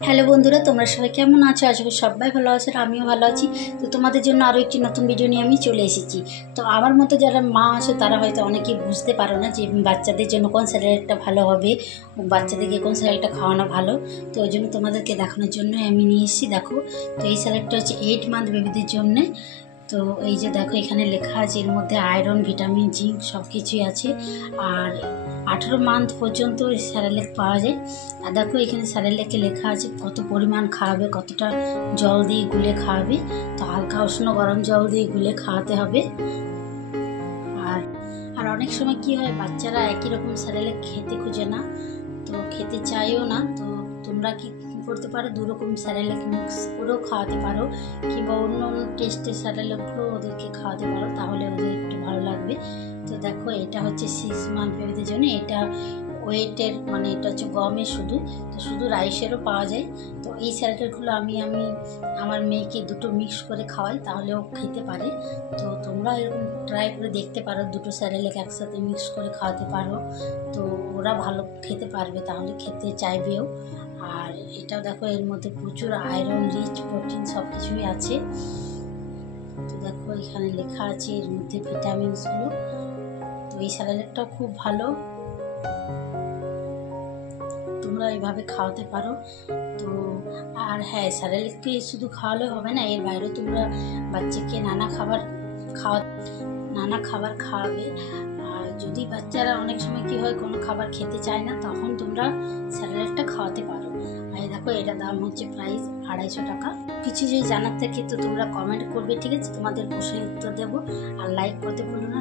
Hello বন্ধুরা, তোমরা সবাই কেমন আছো? আশা করি সবাই ভালো আছো আর আমিও ভালো আছি। তো তোমাদের জন্য আরও একটি নতুন ভিডিও নিয়ে আমি চলে এসেছি। তো আমার মতো যারা মা আছো তারা হয়তো অনেকেই বুঝতে পারো না যে বাচ্চাদের জন্য কোন স্যালাডটা ভালো হবে, বাচ্চাদেরকে কোন স্যালাডটা খাওয়ানো ভালো। তো ওই জন্য তোমাদেরকে দেখানোর জন্যই আমি নিয়ে এসেছি। দেখো, তো এই স্যালাডটা হচ্ছে 8 মান্থ বেবিদের জন্যে। তো এই যে দেখো, এখানে লেখা আছে এর মধ্যে আয়রন, ভিটামিন, জিঙ্ক সব কিছুই আছে। আর 18 মান্থ পর্যন্ত স্যালাড পাওয়া যায়। আর দেখো, এখানে স্যালাডে লেখা আছে কত পরিমাণ খাওয়াবে, কতটা জল দিয়ে গুলে খাওয়াবে। তো হালকা উষ্ণ গরম জল দিয়ে গুলে খাওয়াতে হবে। আর আর অনেক সময় কি হয়, বাচ্চারা একই রকম স্যালাড খেতে খোঁজে না, তো খেতে চাইও না। তো তোমরা কি করতে পারো, দু রকম স্যালাড মিক্স করেও খাওয়াতে পারো, কিংবা অন্য অন্য টেস্টের স্যালাডগুলো ওদেরকে খাওয়াতে পারো, তাহলে ওদের একটু ভালো লাগবে। তো দেখো, এটা হচ্ছে 6 মান্থ বেবিদের জন্য। এটা ওয়েটের মানে এটা হচ্ছে গমের শুধু, তো শুধু রাইসেরও পাওয়া যায়। তো এই স্যালাডগুলো আমি আমার মেয়েকে দুটো মিক্স করে খাওয়াই, তাহলে ও খেতে পারে। তো তোমরা এরকম ট্রাই করে দেখতে পারো, দুটো স্যালাড একসাথে মিক্স করে খাওয়াতে পারো। তো ওরা ভালো খেতে পারবে, তাহলে খেতে চাইবেও। আর এটাও দেখো, এর মধ্যে প্রচুর আয়রন, রিচ প্রোটিন সব কিছুই আছে। তো দেখো, এখানে লেখা আছে এর মধ্যে ভিটামিনসগুলো। তো এই স্যালাডটাও খুব ভালো, তোমরা এইভাবে খাওয়াতে পারো। তো আর হ্যাঁ, স্যালাডকে শুধু খাওয়ালে হবে না, এর বাইরেও তোমরা বাচ্চাকে নানা খাবার খাওয়াবে। আর যদি বাচ্চারা অনেক সময় কি হয়, কোনো খাবার খেতে চায় না, তখন তোমরা স্যালাডটা খাওয়াতে পারো। আর দেখো, এটা দাম হচ্ছে প্রাইস 250 টাকা। কিছু যদি জানার থাকে তো তোমরা কমেন্ট করবে, ঠিক আছে? তোমাদের প্রশ্নের উত্তর দেবো। আর লাইক করতে ভুলো না।